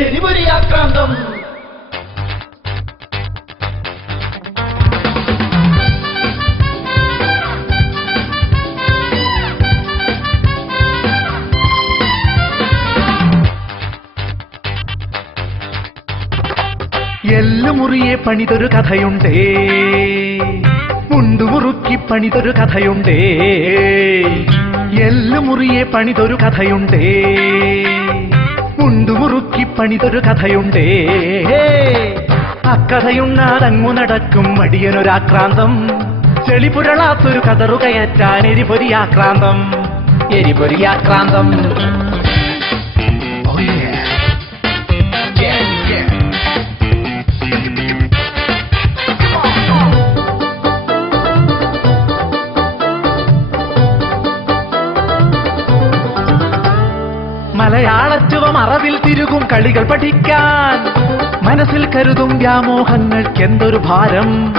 എരിപൊരി ആക്രാന്തം. എല്ലുമുറിയെ പണിതൊരു കഥയുണ്ടേ, മുണ്ടുമുറുക്കി പണിതൊരു കഥയുണ്ടേ. എല്ലുമുറിയെ പണിതൊരു കഥയുണ്ടേ, മുണ്ടുമുറുക്കി പണിതൊരു കഥയുണ്ടേ. അക്കഥയുണ്ണാതങ്ങു നടക്കും മടിയനൊരാക്രാന്തം, ചെളിപുരളാത്തൊരു കതറുകയറ്റാൻ എരിപൊരിയാക്രാന്തം. എരിപൊരിയാക്രാന്തം. മലയാളച്ചുവം അറവിൽ തിരുകും കളികൾ പഠിക്കാൻ മനസ്സിൽ കരുതും വ്യാമോഹങ്ങൾക്കെന്തൊരു ഭാരം.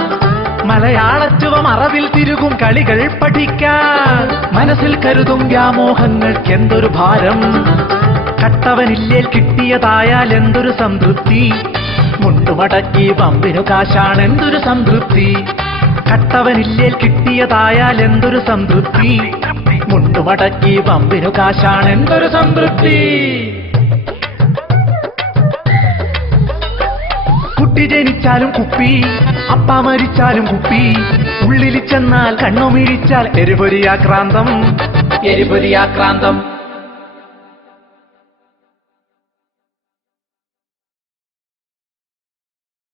മലയാളച്ചുവം അറവിൽ തിരുകും കളികൾ പഠിക്കാൻ മനസ്സിൽ കരുതും വ്യാമോഹങ്ങൾക്കെന്തൊരു ഭാരം. കട്ടവനില്ലേൽ കിട്ടിയതായാൽ എന്തൊരു സംതൃപ്തി, മുണ്ടുമടക്കി പമ്പിനു കാശാണെന്തൊരു സംതൃപ്തി. കട്ടവനില്ലേൽ കിട്ടിയതായാൽ എന്തൊരു സംതൃപ്തി, മുണ്ടുമടക്കി പമ്പിനു കാശാണെന്തൊരു സംതൃപ്തി. കുട്ടി ജനിച്ചാലും കുപ്പി, അപ്പ മരിച്ചാലും കുപ്പി, ഉള്ളിൽ ചെന്നാൽ കണ്ണുമിഴിച്ചാൽ എരിപൊരിയാക്രാന്തം. എരിപൊരിയാക്രാന്തം.